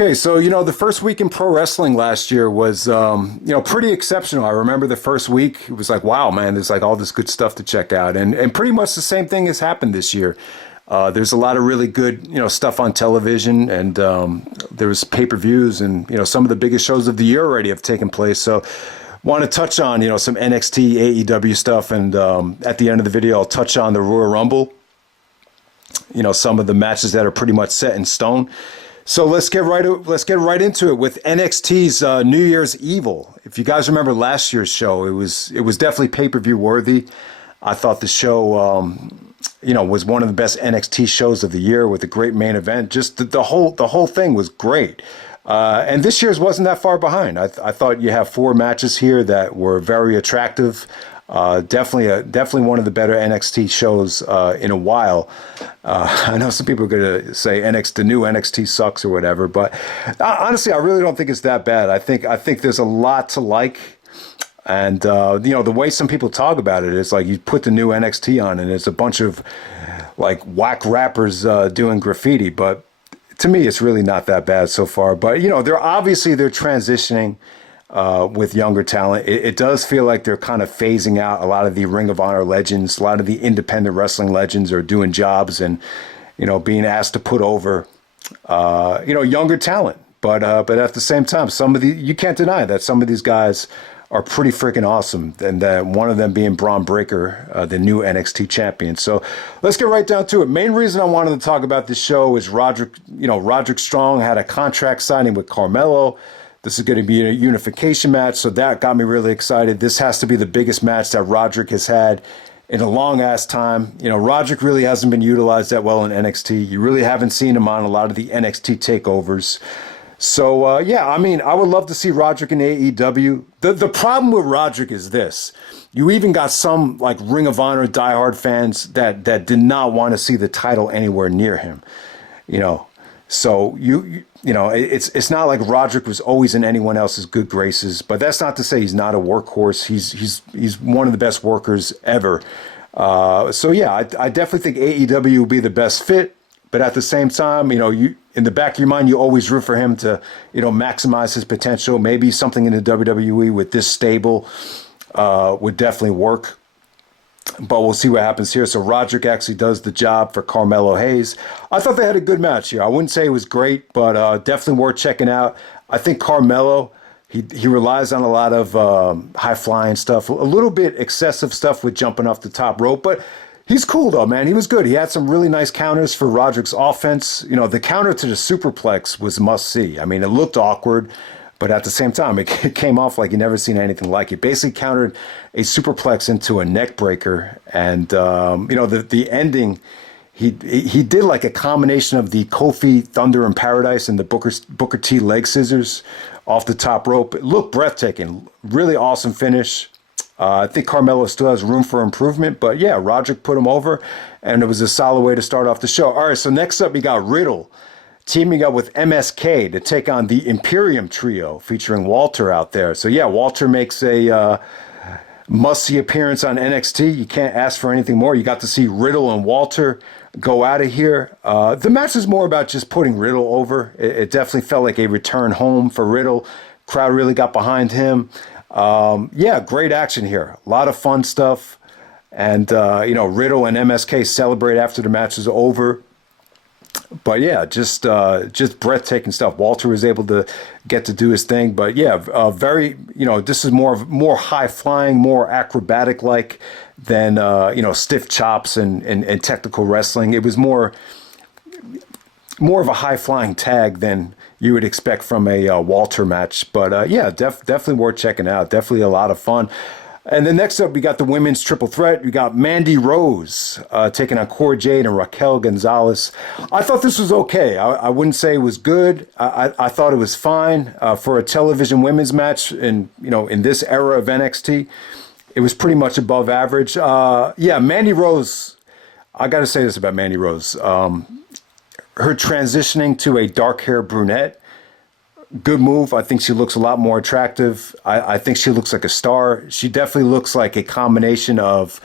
Okay, so the first week in pro wrestling last year was pretty exceptional. I remember the first week; it was like, wow, man, there's like all this good stuff to check out, and pretty much the same thing has happened this year. There's a lot of really good stuff on television, and there was pay-per-views, and some of the biggest shows of the year already have taken place. So, want to touch on some NXT, AEW stuff, and at the end of the video, I'll touch on the Royal Rumble. Some of the matches that are pretty much set in stone. So let's get right into it with NXT's New Year's Evil. If you guys remember last year's show, it was definitely pay-per-view worthy. I thought the show was one of the best NXT shows of the year with a great main event. Just the whole thing was great. And this year's wasn't that far behind. I thought you have 4 matches here that were very attractive. Definitely one of the better NXT shows in a while. I know some people are going to say the new NXT sucks or whatever, but honestly, I really don't think it's that bad. I think there's a lot to like. And, the way some people talk about it is like you put the new NXT on and it's a bunch of like whack rappers doing graffiti. But to me, it's really not that bad so far. But, they're transitioning with younger talent. It does feel like they're kind of phasing out a lot of the Ring of Honor legends. A lot of the independent wrestling legends are doing jobs and, being asked to put over, younger talent. But at the same time, you can't deny that some of these guys are pretty freaking awesome, and that one of them being Bron Breakker, the new NXT champion. So let's get right down to it. Main reason I wanted to talk about this show is Roderick Strong had a contract signing with Carmelo. This is going to be a unification match, so that got me really excited. This has to be the biggest match that Roderick has had in a long-ass time. Roderick really hasn't been utilized that well in NXT. You really haven't seen him on a lot of the NXT takeovers. So, I would love to see Roderick in AEW. The problem with Roderick is this. You even got some, like, Ring of Honor diehard fans that did not want to see the title anywhere near him. So, it's not like Roderick was always in anyone else's good graces. But that's not to say he's not a workhorse. He's one of the best workers ever. I definitely think AEW will be the best fit. But at the same time, you in the back of your mind, you always root for him to, maximize his potential. Maybe something in the WWE with this stable would definitely work. But we'll see what happens here. So Roderick actually does the job for Carmelo Hayes. I thought they had a good match here. I wouldn't say it was great, but definitely worth checking out. I think Carmelo, he relies on a lot of high-flying stuff, a little bit excessive stuff with jumping off the top rope, but he's cool, though, man. He was good. He had some really nice counters for Roderick's offense. The counter to the superplex was must-see. I mean, it looked awkward, but at the same time, it came off like you never seen anything like it. Basically countered a superplex into a neck breaker. And, the ending, he did like a combination of the Kofi Thunder in Paradise and the Booker T leg scissors off the top rope. It looked breathtaking. Really awesome finish. I think Carmelo still has room for improvement, but yeah, Roderick put him over, and it was a solid way to start off the show. All right, so next up, we got Riddle teaming up with MSK to take on the Imperium trio featuring Walter out there. So yeah, Walter makes a must-see appearance on NXT. You can't ask for anything more. You got to see Riddle and Walter go out of here. The match is more about just putting Riddle over. It definitely felt like a return home for Riddle. Crowd really got behind him. Great action here. A lot of fun stuff. And, Riddle and MSK celebrate after the match is over. But yeah, just breathtaking stuff. Walter was able to get to do his thing. But yeah, this is more high flying, more acrobatic like than, stiff chops and technical wrestling. It was more of a high flying tag than you would expect from a Walter match. But definitely worth checking out. Definitely a lot of fun. And then next up, we got the women's triple threat. We got Mandy Rose taking on Cora, Jade, and Raquel Gonzalez. I thought this was okay. I wouldn't say it was good. I thought it was fine for a television women's match in this era of NXT. It was pretty much above average. Mandy Rose. I got to say this about Mandy Rose. Her transitioning to a dark hair brunette. Good move. I think she looks a lot more attractive. I think she looks like a star. She definitely looks like a combination of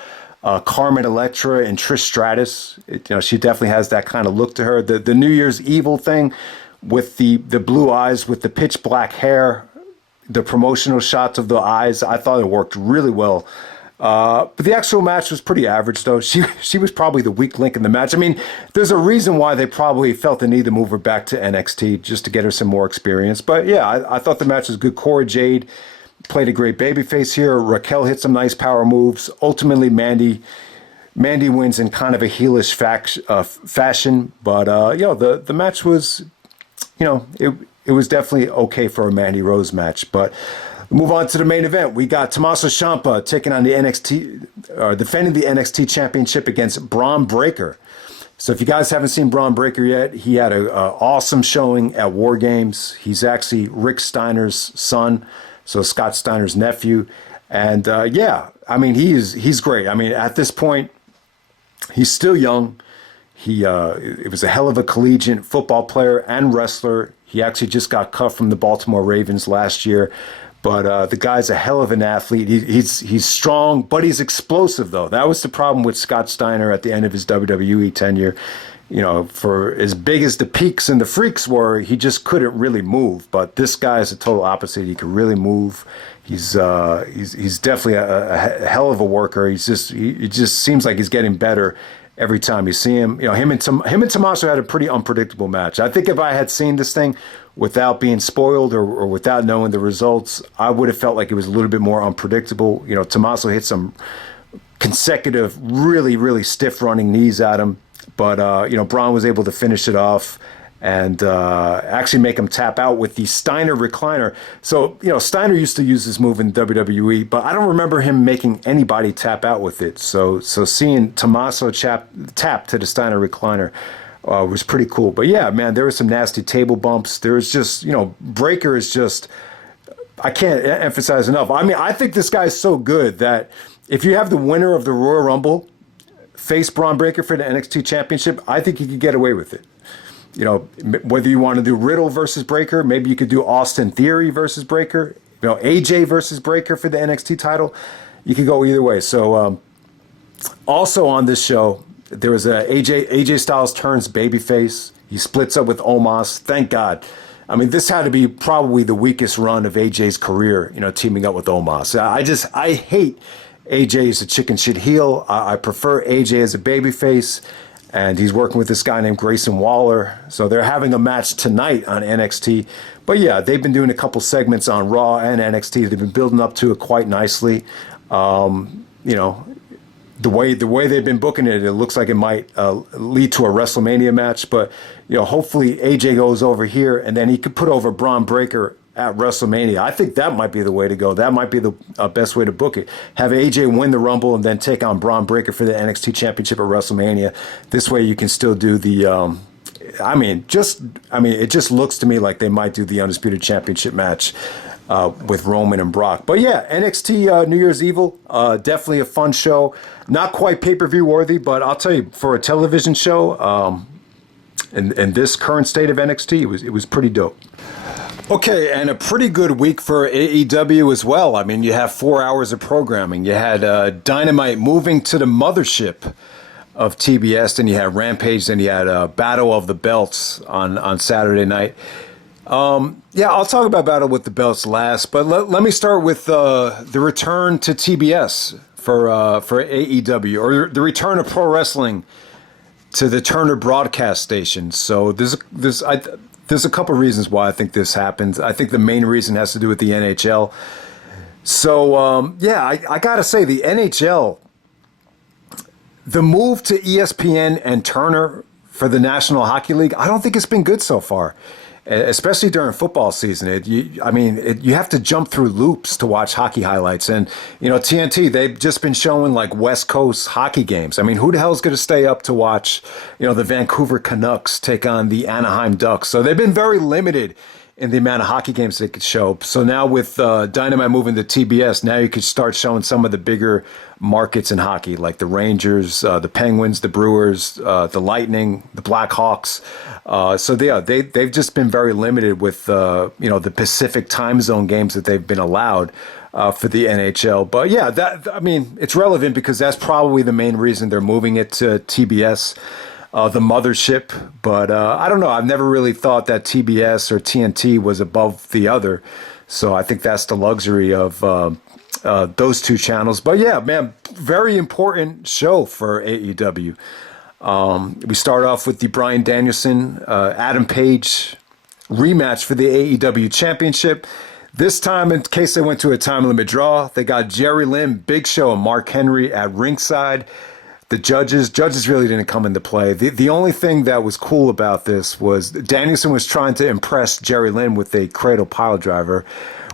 Carmen Electra and Trish Stratus. She definitely has that kind of look to her. The New Year's Evil thing with the blue eyes, with the pitch black hair, the promotional shots of the eyes. I thought it worked really well. But the actual match was pretty average, though. She was probably the weak link in the match. I mean, there's a reason why they probably felt the need to move her back to NXT just to get her some more experience. But yeah, I thought the match was good. Cora Jade played a great babyface here. Raquel hit some nice power moves. Ultimately, Mandy wins in kind of a heelish fashion. But the match was, it was definitely okay for a Mandy Rose match. But move on to the main event. We got Tommaso Ciampa taking on the defending the NXT championship against Bron Breakker. So if you guys haven't seen Bron Breakker yet, he had an awesome showing at War Games. He's actually Rick Steiner's son, so Scott Steiner's nephew. And he's great. I mean, at this point, he's still young. It was a hell of a collegiate football player and wrestler. He actually just got cut from the Baltimore Ravens last year. But the guy's a hell of an athlete. He's strong, but he's explosive, though. That was the problem with Scott Steiner at the end of his WWE tenure. For as big as the peaks and the freaks were, he just couldn't really move. But this guy is a total opposite. He can really move. He's definitely a hell of a worker. It just seems like he's getting better every time you see him. Him and Tommaso had a pretty unpredictable match. I think if I had seen this thing without being spoiled or without knowing the results, I would have felt like it was a little bit more unpredictable. Tommaso hit some consecutive, really, really stiff running knees at him. But, Bron was able to finish it off and actually make him tap out with the Steiner recliner. So, Steiner used to use this move in WWE, but I don't remember him making anybody tap out with it. So seeing Tommaso tap to the Steiner recliner was pretty cool. But yeah, man, there were some nasty table bumps. There was just, Breakker is just, I can't emphasize enough. I mean, I think this guy's so good that if you have the winner of the Royal Rumble face Bron Breakker for the NXT Championship, I think he could get away with it. Whether you want to do Riddle versus Breakker, maybe you could do Austin Theory versus Breakker, AJ versus Breakker for the NXT title. You could go either way. So also on this show, there was AJ Styles turns babyface. He splits up with Omos. Thank God. I mean, this had to be probably the weakest run of AJ's career, teaming up with Omos. I hate AJ as a chicken shit heel. I prefer AJ as a babyface. And he's working with this guy named Grayson Waller. So they're having a match tonight on NXT. But yeah, they've been doing a couple segments on Raw and NXT. They've been building up to it quite nicely. The way they've been booking it, it looks like it might lead to a WrestleMania match. But hopefully AJ goes over here, and then he could put over Bron Breakker at WrestleMania. I think that might be the way to go. That might be the best way to book it. Have AJ win the Rumble and then take on Bron Breakker for the NXT Championship at WrestleMania. This way you can still do the. It just looks to me like they might do the Undisputed Championship match with Roman and Brock. But yeah, NXT New Year's Evil, definitely a fun show. Not quite pay-per-view worthy, but I'll tell you, for a television show, in this current state of NXT, it was pretty dope. Okay, and a pretty good week for AEW as well. I mean, you have 4 hours of programming. You had Dynamite moving to the mothership of TBS, then you had Rampage, then you had Battle of the Belts on Saturday night. I'll talk about Battle with the Belts last, but let me start with the return to TBS for AEW, or the return of pro wrestling to the Turner broadcast station. So there's a couple reasons why I think this happens. I think the main reason has to do with the NHL. So, I got to say, the NHL, the move to ESPN and Turner for the National Hockey League, I don't think it's been good so far, especially during football season. You have to jump through loops to watch hockey highlights. And, TNT, they've just been showing like West Coast hockey games. I mean, who the hell is going to stay up to watch, the Vancouver Canucks take on the Anaheim Ducks? So they've been very limited in the amount of hockey games they could show. So now with Dynamite moving to TBS, now you could start showing some of the bigger markets in hockey, like the Rangers, the Penguins, the Brewers, the Lightning, the Blackhawks. They've just been very limited with the Pacific time zone games that they've been allowed for the NHL. But yeah, it's relevant because that's probably the main reason they're moving it to TBS. the mothership. But I don't know. I've never really thought that TBS or TNT was above the other. So I think that's the luxury of those two channels. But yeah, man, very important show for AEW. We start off with the Bryan Danielson, Adam Page rematch for the AEW Championship. This time, in case they went to a time limit draw, they got Jerry Lynn, Big Show, and Mark Henry at ringside. The judges really didn't come into play. The only thing that was cool about this was Danielson was trying to impress Jerry Lynn with a cradle pile driver,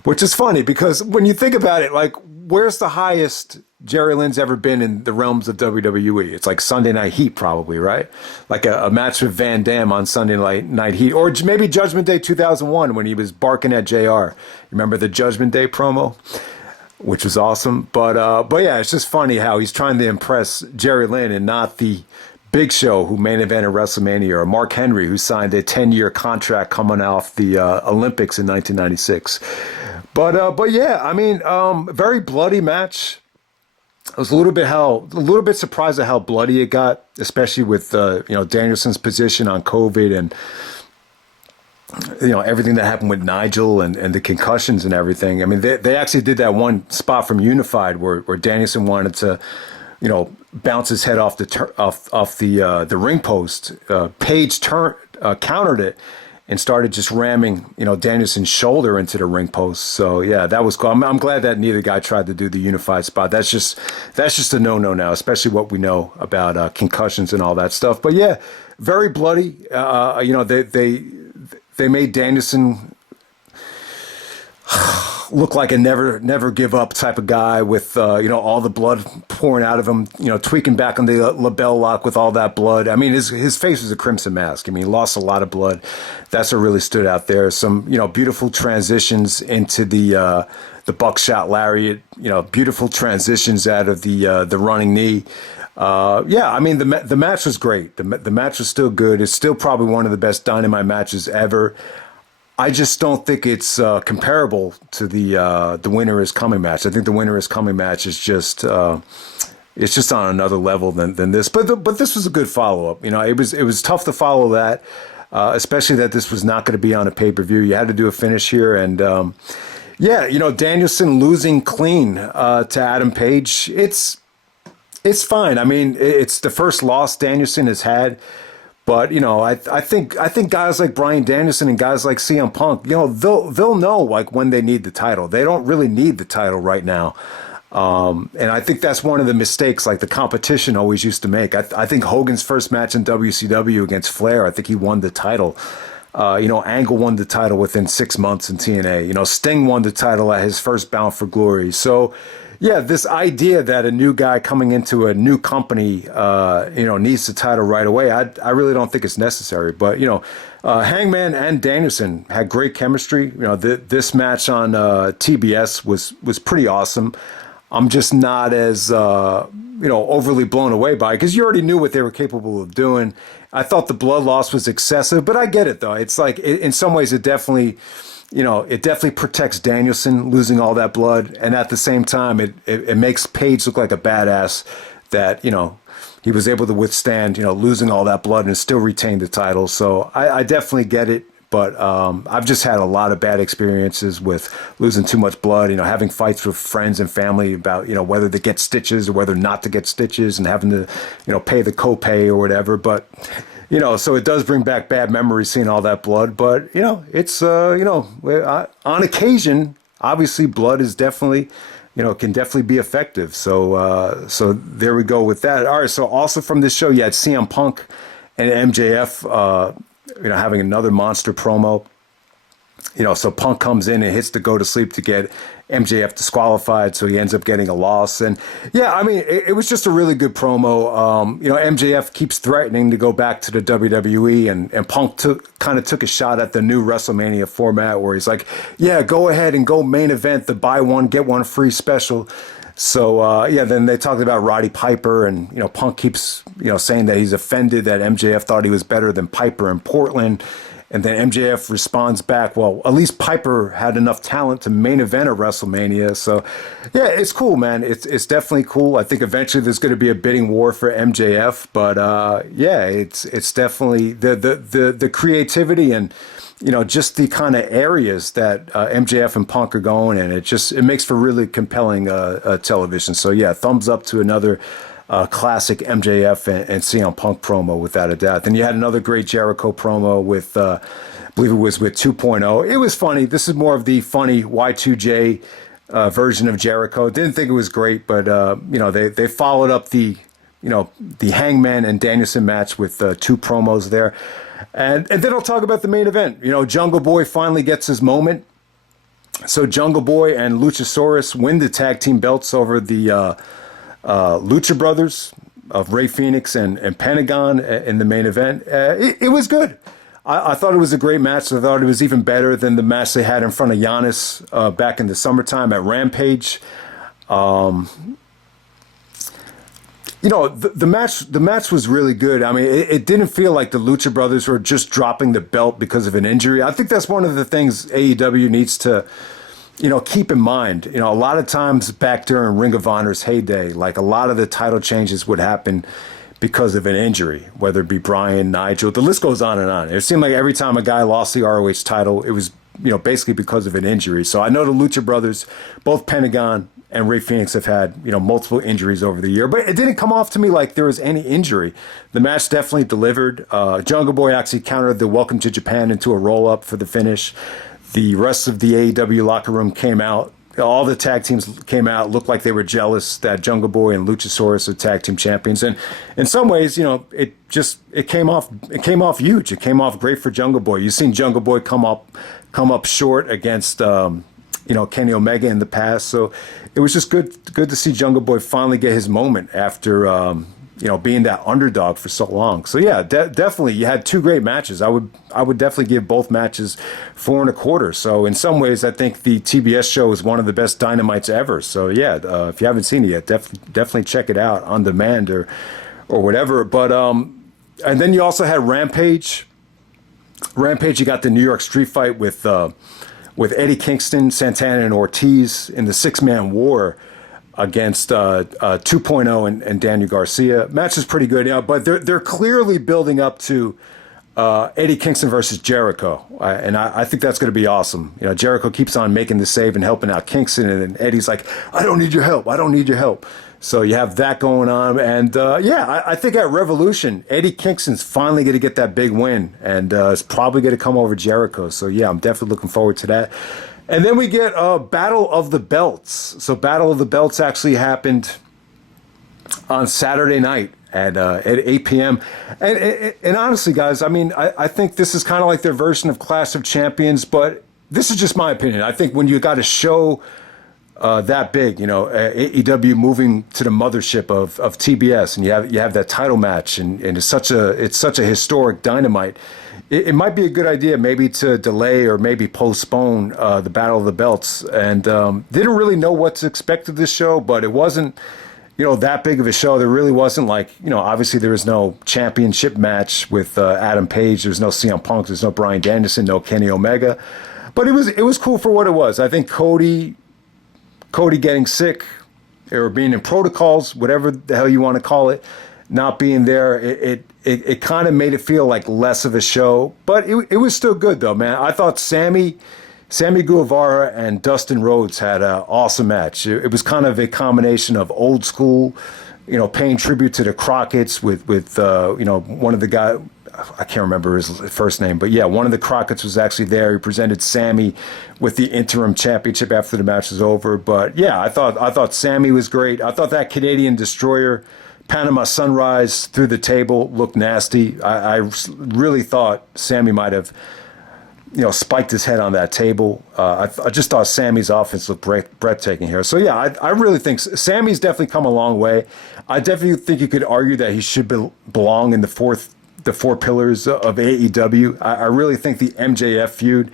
which is funny because when you think about it, like, where's the highest Jerry Lynn's ever been in the realms of WWE? It's like Sunday Night Heat, probably, right? Like a match with Van Dam on Sunday Night Heat, or maybe Judgment Day 2001 when he was barking at JR. Remember the Judgment Day promo, which was awesome. But yeah, it's just funny how he's trying to impress Jerry Lynn and not the Big Show who main evented WrestleMania, or Mark Henry who signed a 10-year contract coming off the Olympics in 1996. But yeah, I mean, very bloody match. I was a little bit surprised at how bloody it got, especially with Danielson's position on COVID and everything that happened with Nigel and the concussions and everything. I mean, they actually did that one spot from Unified where Danielson wanted to bounce his head off the ring post. Page countered it and started just ramming, Danielson's shoulder into the ring post. So yeah, that was cool. I'm glad that neither guy tried to do the Unified spot. That's just a no-no now, especially what we know about concussions and all that stuff. But yeah, very bloody. They made Danielson look like a never give up type of guy with all the blood pouring out of him, tweaking back on the label lock with all that blood. I mean, his face was a crimson mask. I mean, he lost a lot of blood. That's what really stood out there. Some beautiful transitions into the buckshot lariat. Beautiful transitions out of the running knee. Yeah, I mean the match was great. The match was still good. It's still probably one of the best Dynamite matches ever. I just don't think it's comparable to the Winter is Coming match. I think the Winter is Coming match is just it's just on another level than this. But this was a good follow up. It was tough to follow that, especially that this was not going to be on a pay-per-view. You had to do a finish here, and Danielson losing clean to Adam Page. It's fine. I mean, it's the first loss Danielson has had. But I think guys like Bryan Danielson and guys like CM Punk, they'll know like when they need the title. They don't really need the title right now, and I think that's one of the mistakes like the competition always used to make. I think Hogan's first match in WCW against Flair, I think he won the title. Angle won the title within 6 months in TNA. Sting won the title at his first Bound for Glory. So. Yeah, this idea that a new guy coming into a new company, needs the title right away, I really don't think it's necessary. But, Hangman and Danielson had great chemistry. This match on TBS was pretty awesome. I'm just not as, overly blown away by it because you already knew what they were capable of doing. I thought the blood loss was excessive, but I get it, though. It's like, in some ways, it definitely protects Danielson losing all that blood. And at the same time, it makes Page look like a badass that, he was able to withstand, losing all that blood and still retain the title. So I definitely get it. But I've just had a lot of bad experiences with losing too much blood, having fights with friends and family about, whether to get stitches or whether not to get stitches and having to, pay the copay or whatever. But so it does bring back bad memories seeing all that blood. But, it's, on occasion, obviously blood is definitely, can definitely be effective. So there we go with that. All right. So also from this show, you had CM Punk and MJF, having another monster promo. So Punk comes in and hits the go to sleep to get MJF disqualified, so he ends up getting a loss. And yeah, I mean, it was just a really good promo. MJF keeps threatening to go back to the WWE, and Punk took a shot at the new WrestleMania format where he's like, yeah, go ahead and go main event the buy one, get one free special. So, then they talked about Roddy Piper, and, Punk keeps, saying that he's offended that MJF thought he was better than Piper in Portland. And then MJF responds back, well, at least Piper had enough talent to main event a WrestleMania. So, yeah, it's cool, man. It's definitely cool. I think eventually there's going to be a bidding war for MJF. But, yeah, it's definitely the creativity and, just the kind of areas that MJF and Punk are going in. It makes for really compelling television. So, yeah, thumbs up to another classic MJF and CM Punk promo, without a doubt. Then you had another great Jericho promo with, I believe it was with 2.0. It was funny. This is more of the funny Y2J version of Jericho. Didn't think it was great, but they followed up the Hangman and Danielson match with 2 promos there, and then I'll talk about the main event. Jungle Boy finally gets his moment. So Jungle Boy and Luchasaurus win the tag team belts over the Lucha Brothers of Rey Fenix and Pentagon in the main event. It was good. I thought it was a great match. I thought it was even better than the match they had in front of Giannis back in the summertime at Rampage. The match was really good. I mean, it didn't feel like the Lucha Brothers were just dropping the belt because of an injury. I think that's one of the things AEW needs to keep in mind. A lot of times back during Ring of Honor's heyday, like a lot of the title changes would happen because of an injury, whether it be Bryan, Nigel, the list goes on and on. It seemed like every time a guy lost the ROH title, it was, basically because of an injury. So I know the Lucha Brothers, both Pentagon and Rey Fenix, have had, multiple injuries over the year, but it didn't come off to me like there was any injury. The match definitely delivered. Jungle Boy actually countered the Welcome to Japan into a roll-up for the finish. The rest of the AEW locker room came out. All the tag teams came out, looked like they were jealous that Jungle Boy and Luchasaurus are tag team champions. And in some ways, it came off huge. It came off great for Jungle Boy. You've seen Jungle Boy come up short against Kenny Omega in the past. So it was just good to see Jungle Boy finally get his moment after being that underdog for so long. So yeah, definitely you had 2 great matches. I would definitely give both matches 4.25. So in some ways, I think the TBS show is one of the best Dynamites ever. So yeah, if you haven't seen it yet, definitely check it out on demand or whatever. But and then you also had Rampage. You got the New York street fight with Eddie Kingston, Santana, and Ortiz in the 6-man war against 2.0 and Daniel Garcia. Match is pretty good, but they're clearly building up to Eddie Kingston versus Jericho, and I think that's going to be awesome. Jericho keeps on making the save and helping out Kingston, and then Eddie's like, I don't need your help. So you have that going on, and I think at Revolution, Eddie Kingston's finally going to get that big win, and it's probably going to come over Jericho. So yeah, I'm definitely looking forward to that. And then we get Battle of the Belts. So Battle of the Belts actually happened on Saturday night at 8 p.m. And honestly, guys, I mean, I think this is kind of like their version of Clash of Champions, but this is just my opinion. I think when you got a show that big, AEW moving to the mothership of TBS, and you have that title match, and it's such a historic Dynamite. It might be a good idea maybe to delay or maybe postpone the Battle of the Belts. And didn't really know what to expect of this show, but it wasn't, that big of a show. There really wasn't obviously there was no championship match with Adam Page. There was no CM Punk. There's no Bryan Danielson, no Kenny Omega. But it was cool for what it was. I think Cody getting sick or being in protocols, whatever the hell you want to call it, not being there, it kind of made it feel like less of a show, but it was still good though, man. I thought Sammy Guevara and Dustin Rhodes had an awesome match. It was kind of a combination of old school, paying tribute to the Crockett's with one of the guys, I can't remember his first name, but yeah, one of the Crockett's was actually there. He presented Sammy with the interim championship after the match was over. But yeah, I thought Sammy was great. I thought that Canadian Destroyer Panama Sunrise through the table looked nasty. I really thought Sammy might have, spiked his head on that table. I just thought Sammy's offense looked breathtaking here. So yeah, I really think Sammy's definitely come a long way. I definitely think you could argue that he should belong in the 4 pillars of AEW. I really think the MJF feud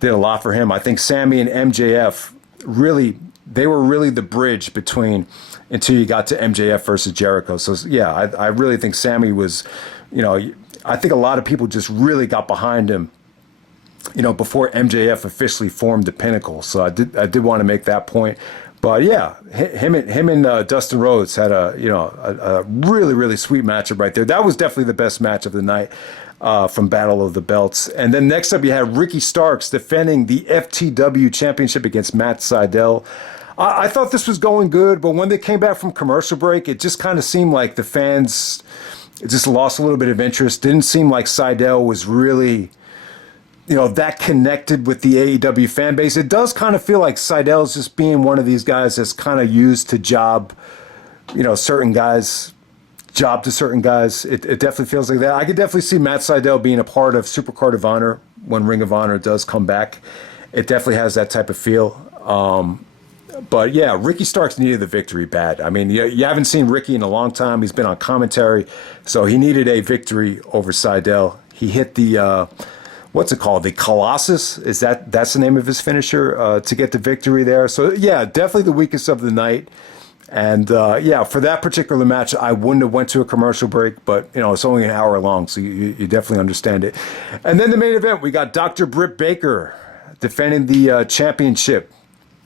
did a lot for him. I think Sammy and MJF they were really the bridge between until you got to MJF versus Jericho. So yeah, I really think Sammy was, I think a lot of people just really got behind him before MJF officially formed the Pinnacle. So I did want to make that point. But yeah, him and Dustin Rhodes had a really, really sweet matchup right there. That was definitely the best match of the night from Battle of the Belts. And then next up you had Ricky Starks defending the FTW Championship against Matt Sydal. I thought this was going good, but when they came back from commercial break, it just kind of seemed like the fans just lost a little bit of interest. Didn't seem like Sydal was really, that connected with the AEW fan base. It does kind of feel like Sydal's just being one of these guys that's kind of used to job to certain guys. It definitely feels like that. I could definitely see Matt Sydal being a part of Supercard of Honor when Ring of Honor does come back. It definitely has that type of feel. But yeah, Ricky Starks needed the victory bad. I mean, you haven't seen Ricky in a long time. He's been on commentary, so he needed a victory over Sydal. He hit the what's it called? The Colossus? That's the name of his finisher to get the victory there. So yeah, definitely the weakest of the night. And yeah, for that particular match, I wouldn't have went to a commercial break, but it's only an hour long, so you definitely understand it. And then the main event, we got Dr. Britt Baker defending the championship.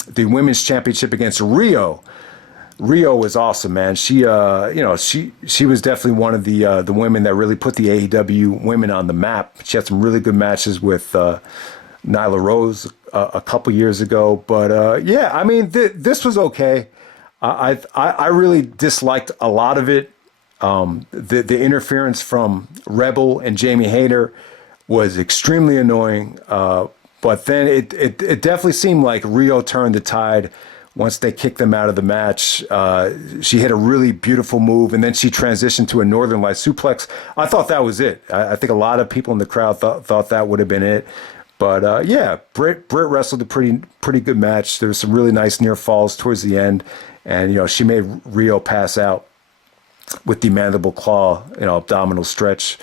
The women's championship against Rio. Rio was awesome, man. She was definitely one of the women that really put the AEW women on the map. She had some really good matches with Nyla Rose a couple years ago. But yeah, I mean, this was okay. I really disliked a lot of it. The interference from Rebel and Jamie Hayter was extremely annoying. But then it definitely seemed like Rio turned the tide once they kicked them out of the match. She hit a really beautiful move, and then she transitioned to a Northern Light suplex. I thought that was it. I think a lot of people in the crowd thought that would have been it. But yeah, Britt wrestled a pretty good match. There was some really nice near falls towards the end, and she made Rio pass out with the mandible claw, abdominal stretch.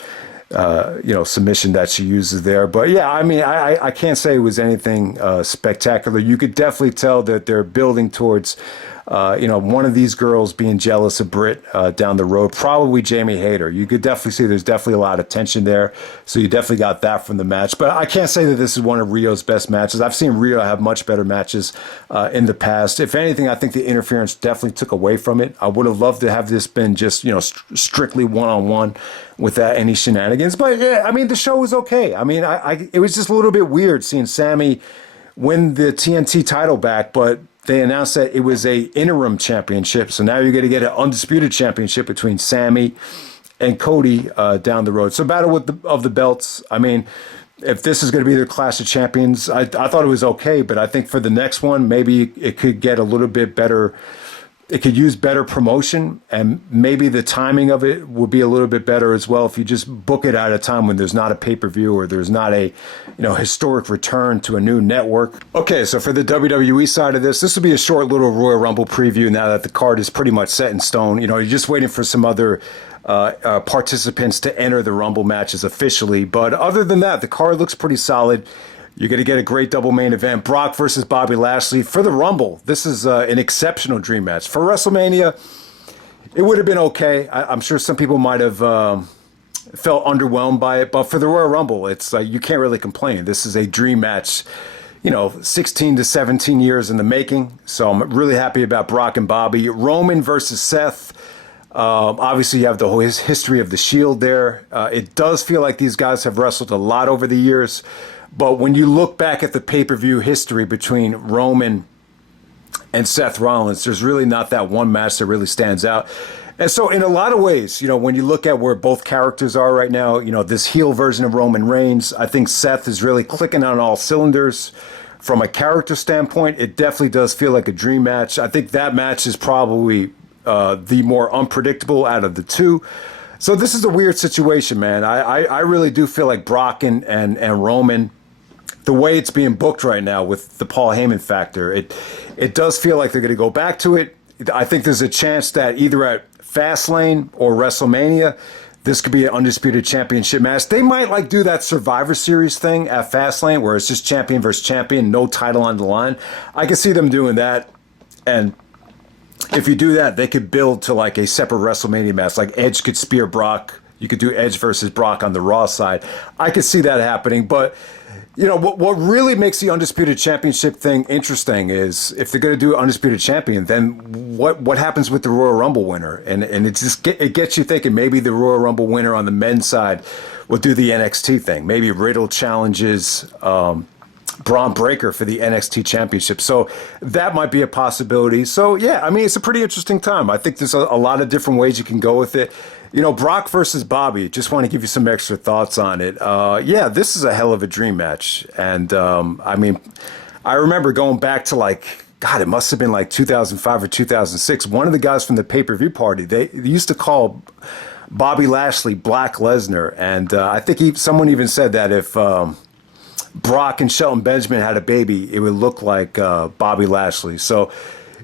Submission that she uses there. But yeah, I mean, I can't say it was anything spectacular. You could definitely tell that they're building towards, one of these girls being jealous of Britt down the road, probably Jamie Hayter. You could definitely see there's definitely a lot of tension there. So you definitely got that from the match. But I can't say that this is one of Rio's best matches. I've seen Rio have much better matches in the past. If anything, I think the interference definitely took away from it. I would have loved to have this been just, strictly one-on-one without any shenanigans. But yeah, I mean, the show was okay. I mean, it was just a little bit weird seeing Sammy win the TNT title back, but they announced that it was a interim championship. So now you're going to get an undisputed championship between Sammy and Cody down the road. So Battle of the Belts, I mean, if this is going to be their Clash of Champions, I thought it was okay, but I think for the next one, maybe it could get a little bit better. It could use better promotion, and maybe the timing of it would be a little bit better as well if you just book it at a time when there's not a pay-per-view or there's not a historic return to a new network. Okay, so for the WWE side of this will be a short little Royal Rumble preview now that the card is pretty much set in stone. You're just waiting for some other participants to enter the Rumble matches officially. But other than that, the card looks pretty solid. You're going to get a great double main event. Brock versus Bobby Lashley for the Rumble. This is an exceptional dream match. For WrestleMania, it would have been okay. I'm sure some people might have felt underwhelmed by it. But for the Royal Rumble, it's like you can't really complain. This is a dream match, 16 to 17 years in the making. So I'm really happy about Brock and Bobby. Roman versus Seth. Obviously, you have the whole history of the Shield there. It does feel like these guys have wrestled a lot over the years. But when you look back at the pay-per-view history between Roman and Seth Rollins, there's really not that one match that really stands out. And so in a lot of ways, when you look at where both characters are right now, this heel version of Roman Reigns, I think Seth is really clicking on all cylinders. From a character standpoint, it definitely does feel like a dream match. I think that match is probably the more unpredictable out of the two. So this is a weird situation, man. I really do feel like Brock and Roman, the way it's being booked right now with the Paul Heyman factor, it does feel like they're going to go back to it. I think there's a chance that either at Fastlane or WrestleMania, this could be an undisputed championship match. They might do that Survivor Series thing at Fastlane where it's just champion versus champion, no title on the line. I can see them doing that. And if you do that, they could build to a separate WrestleMania match. Like Edge could spear Brock. You could do Edge versus Brock on the Raw side. I could see that happening, but what really makes the Undisputed Championship thing interesting is if they're going to do Undisputed Champion, then what happens with the Royal Rumble winner? And it gets you thinking maybe the Royal Rumble winner on the men's side will do the NXT thing. Maybe Riddle challenges Braun Breaker for the NXT Championship. So that might be a possibility. So, yeah, I mean, it's a pretty interesting time. I think there's a lot of different ways you can go with it. Brock versus Bobby, just want to give you some extra thoughts on it. Yeah, this is a hell of a dream match. And, I mean, I remember going back to God, it must have been 2005 or 2006. One of the guys from the pay-per-view party, they used to call Bobby Lashley Black Lesnar. And I think someone even said that if Brock and Shelton Benjamin had a baby, it would look like Bobby Lashley. So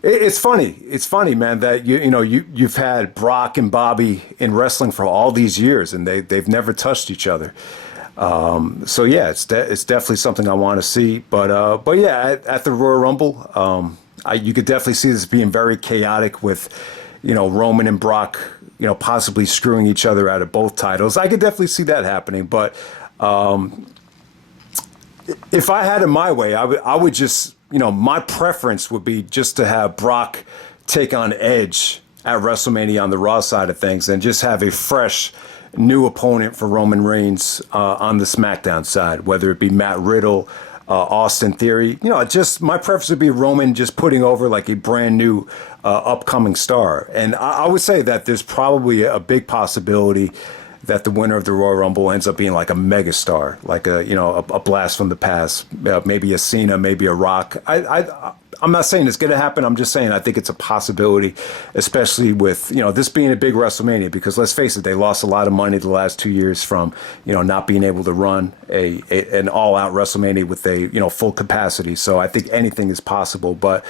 it's funny. It's funny, man, that you've had Brock and Bobby in wrestling for all these years, and they've never touched each other. So yeah, it's definitely something I want to see. But yeah, at the Royal Rumble, you could definitely see this being very chaotic with Roman and Brock possibly screwing each other out of both titles. I could definitely see that happening, but. If I had it my way, I would just, my preference would be just to have Brock take on Edge at WrestleMania on the Raw side of things and just have a fresh new opponent for Roman Reigns on the SmackDown side, whether it be Matt Riddle, Austin Theory. Just my preference would be Roman just putting over a brand new upcoming star. And I would say that there's probably a big possibility that the winner of the Royal Rumble ends up being a megastar, a blast from the past, maybe a Cena, maybe a Rock. I'm not saying it's going to happen. I'm just saying I think it's a possibility, especially with this being a big WrestleMania. Because let's face it, they lost a lot of money the last 2 years from not being able to run an all-out WrestleMania with a full capacity. So I think anything is possible, But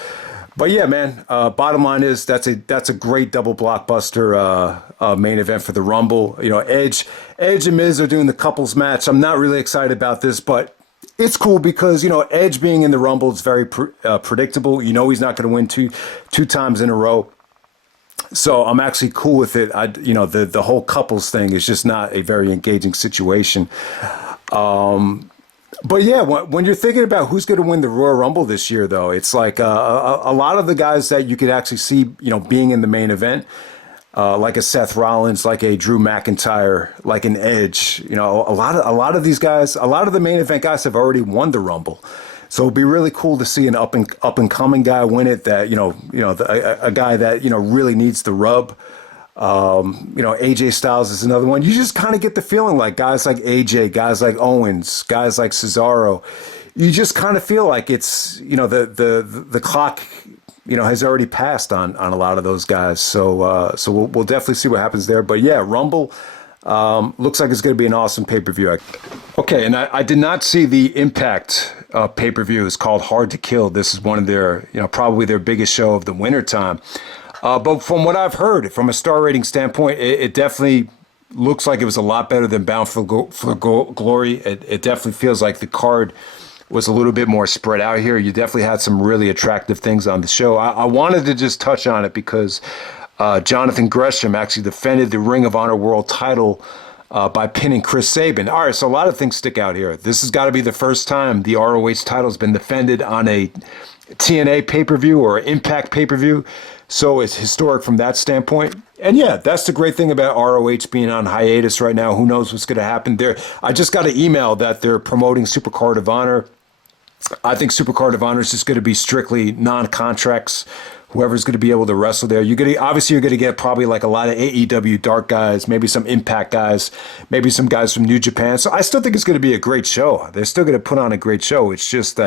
yeah, man. Bottom line is that's a great double blockbuster main event for the Rumble. Edge and Miz are doing the couples match. I'm not really excited about this, but it's cool because Edge being in the Rumble is very predictable. He's not going to win two times in a row. So I'm actually cool with it. The whole couples thing is just not a very engaging situation. But yeah, when you're thinking about who's going to win the Royal Rumble this year, though, it's a lot of the guys that you could actually see, being in the main event, like a Seth Rollins, like a Drew McIntyre, like an Edge. A lot of these guys, a lot of the main event guys have already won the Rumble. So it'd be really cool to see an up and coming guy win it. That a guy that really needs the rub. AJ Styles is another one. You just kind of get the feeling like guys like AJ, guys like Owens, guys like Cesaro, you just kind of feel like it's, the clock, has already passed on a lot of those guys. So we'll definitely see what happens there. But yeah, Rumble, looks like it's going to be an awesome pay-per-view. Okay. And I did not see the Impact, pay-per-view. It's called Hard to Kill. This is one of their, probably their biggest show of the winter time. But from what I've heard, from a star rating standpoint, it definitely looks like it was a lot better than Bound for Glory. It definitely feels like the card was a little bit more spread out here. You definitely had some really attractive things on the show. I wanted to just touch on it because Jonathan Gresham actually defended the Ring of Honor World title by pinning Chris Sabin. All right, so a lot of things stick out here. This has got to be the first time the ROH title has been defended on a TNA pay-per-view or Impact pay-per-view. So it's historic from that standpoint. And yeah, that's the great thing about ROH being on hiatus right now. Who knows what's going to happen there? I just got an email that they're promoting Supercard of Honor. I think Supercard of Honor is just going to be strictly non-contracts. Whoever's going to be able to wrestle there. You're going to get probably a lot of AEW dark guys, maybe some Impact guys, maybe some guys from New Japan. So I still think it's going to be a great show. They're still going to put on a great show. It's just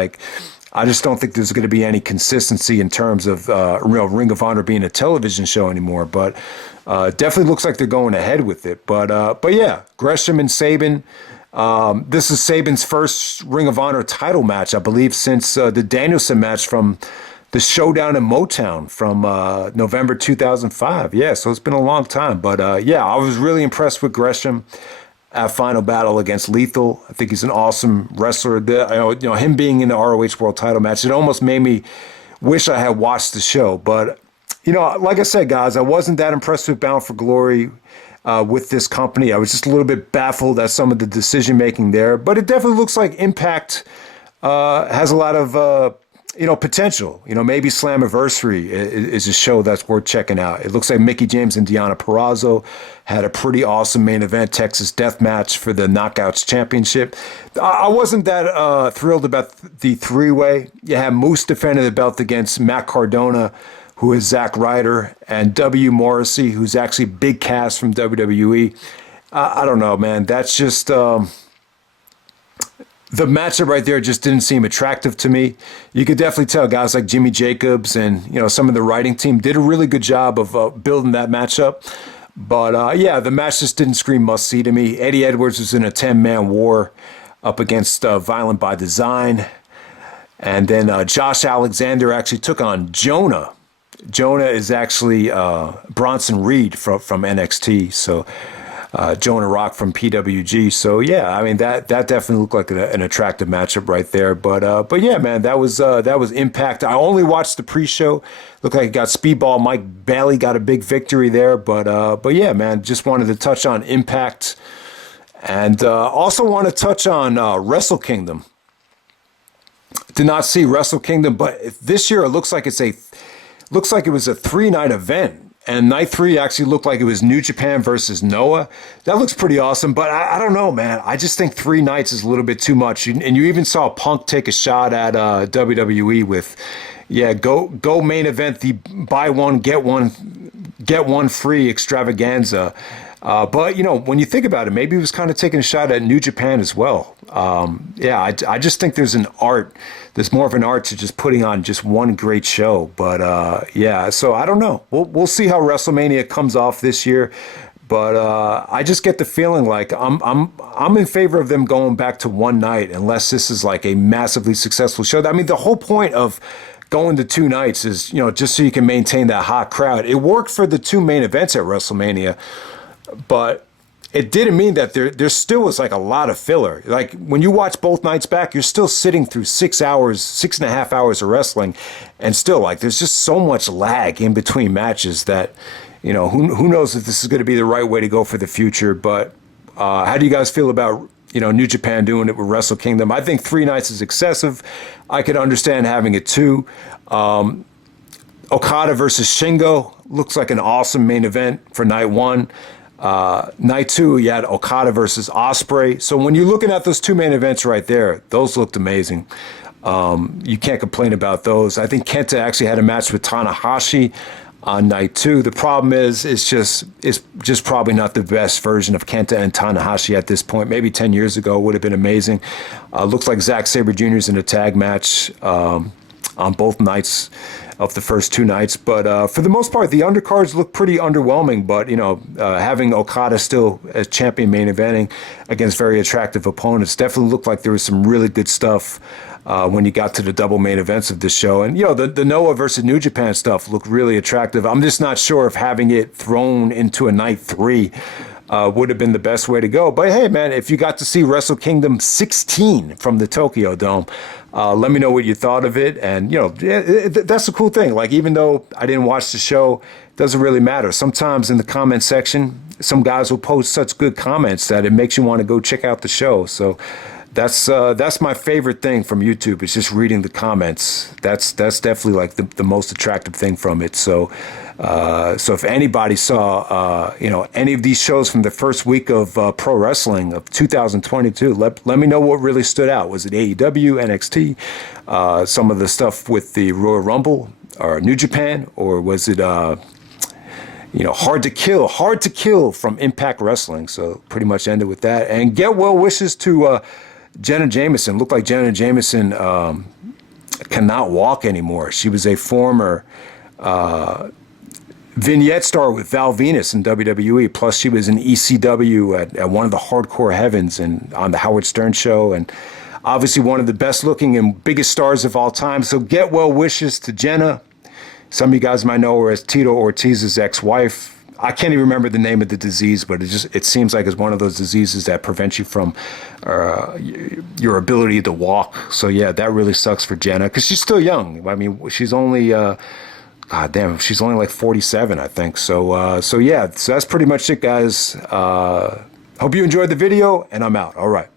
I just don't think there's going to be any consistency in terms of Ring of Honor being a television show anymore. But definitely looks like they're going ahead with it. But yeah, Gresham and Sabin. This is Sabin's first Ring of Honor title match, I believe, since the Danielson match from the Showdown in Motown from November 2005. Yeah, so it's been a long time. But yeah, I was really impressed with Gresham at Final Battle against Lethal. I think he's an awesome wrestler. Him being in the ROH World title match, it almost made me wish I had watched the show. But, like I said, guys, I wasn't that impressed with Bound for Glory. with this company. I was just a little bit baffled at some of the decision making there, but it definitely looks like Impact has a lot of potential. Maybe Slammiversary is a show that's worth checking out. It looks like Mickie James and Deonna Purrazzo had a pretty awesome main event, Texas Death Match for the Knockouts Championship. I wasn't that thrilled about the three-way. You had Moose defending the belt against Matt Cardona, who is Zack Ryder, and W. Morrissey, who's actually Big Cass from WWE. I don't know, man. That's just... the matchup right there just didn't seem attractive to me. You could definitely tell guys like Jimmy Jacobs and some of the writing team did a really good job of building that matchup. But the match just didn't scream must-see to me. Eddie Edwards was in a 10-man war up against Violent by Design. And then Josh Alexander actually took on Jonah. Jonah is actually Bronson Reed from NXT. So Jonah Rock from PWG. So yeah, I mean that definitely looked like an attractive matchup right there. But yeah, man, that was Impact. I only watched the pre-show. Looked like it got Speedball Mike Bailey got a big victory there. But yeah, man, just wanted to touch on Impact, and also want to touch on Wrestle Kingdom. Did not see Wrestle Kingdom, but this year it looks like it was a 3-night event. And night 3 actually looked like it was New Japan versus Noah. That looks pretty awesome, but I don't know, man. I just think 3 nights is a little bit too much. And you even saw Punk take a shot at WWE with, go main event the buy one get one free extravaganza. But when you think about it, maybe he was kind of taking a shot at New Japan as well. I just think there's more of an art to just putting on just one great show. But so I don't know. We'll see how WrestleMania comes off this year. But I just get the feeling like I'm in favor of them going back to one night, unless this is like a massively successful show. I mean, the whole point of going to 2 nights is just so you can maintain that hot crowd. It worked for the 2 main events at WrestleMania, but it didn't mean that there still was like a lot of filler. Like when you watch both nights back, you're still sitting through 6.5 hours of wrestling, and still like there's just so much lag in between matches that who knows if this is going to be the right way to go for the future. But how do you guys feel about New Japan doing it with Wrestle Kingdom? I think 3 nights is excessive. I could understand having it 2. Okada versus Shingo looks like an awesome main event for night 1. Night 2, you had Okada versus Ospreay. So when you're looking at those 2 main events right there, those looked amazing. You can't complain about those. I think Kenta actually had a match with Tanahashi on night 2. The problem is it's just probably not the best version of Kenta and Tanahashi at this point. Maybe 10 years ago would have been amazing. Looks like Zack Sabre Jr. is in a tag match on both nights of the first 2 nights. But for the most part, the undercards look pretty underwhelming. But, having Okada still as champion main eventing against very attractive opponents definitely looked like there was some really good stuff when you got to the double main events of this show. And, the Noah versus New Japan stuff looked really attractive. I'm just not sure if having it thrown into a night 3 would have been the best way to go. But hey, man, if you got to see Wrestle Kingdom 16 from the Tokyo Dome, let me know what you thought of it. And, that's the cool thing. Like, even though I didn't watch the show, it doesn't really matter. Sometimes in the comment section, some guys will post such good comments that it makes you want to go check out the show. So that's my favorite thing from YouTube, is just reading the comments. That's definitely like the most attractive thing from it. So if anybody saw any of these shows from the first week of pro wrestling of 2022, let me know what really stood out. Was it AEW, NXT, some of the stuff with the Royal Rumble or New Japan, or was it Hard to Kill from Impact Wrestling? So pretty much ended with that. And get well wishes to Jenna Jameson. Looked like Jenna Jameson cannot walk anymore. She was a former vignette star with Val Venus in WWE. Plus, she was in ECW at one of the Hardcore Heavens and on the Howard Stern show, and obviously one of the best looking and biggest stars of all time. So get well wishes to Jenna. Some of you guys might know her as Tito Ortiz's ex-wife. I can't even remember the name of the disease, but it seems like it's one of those diseases that prevents you from your ability to walk. So yeah, that really sucks for Jenna, because she's still young. I mean, she's only God damn, she's only like 47, I think. So yeah, so that's pretty much it, guys. Hope you enjoyed the video, and I'm out. All right.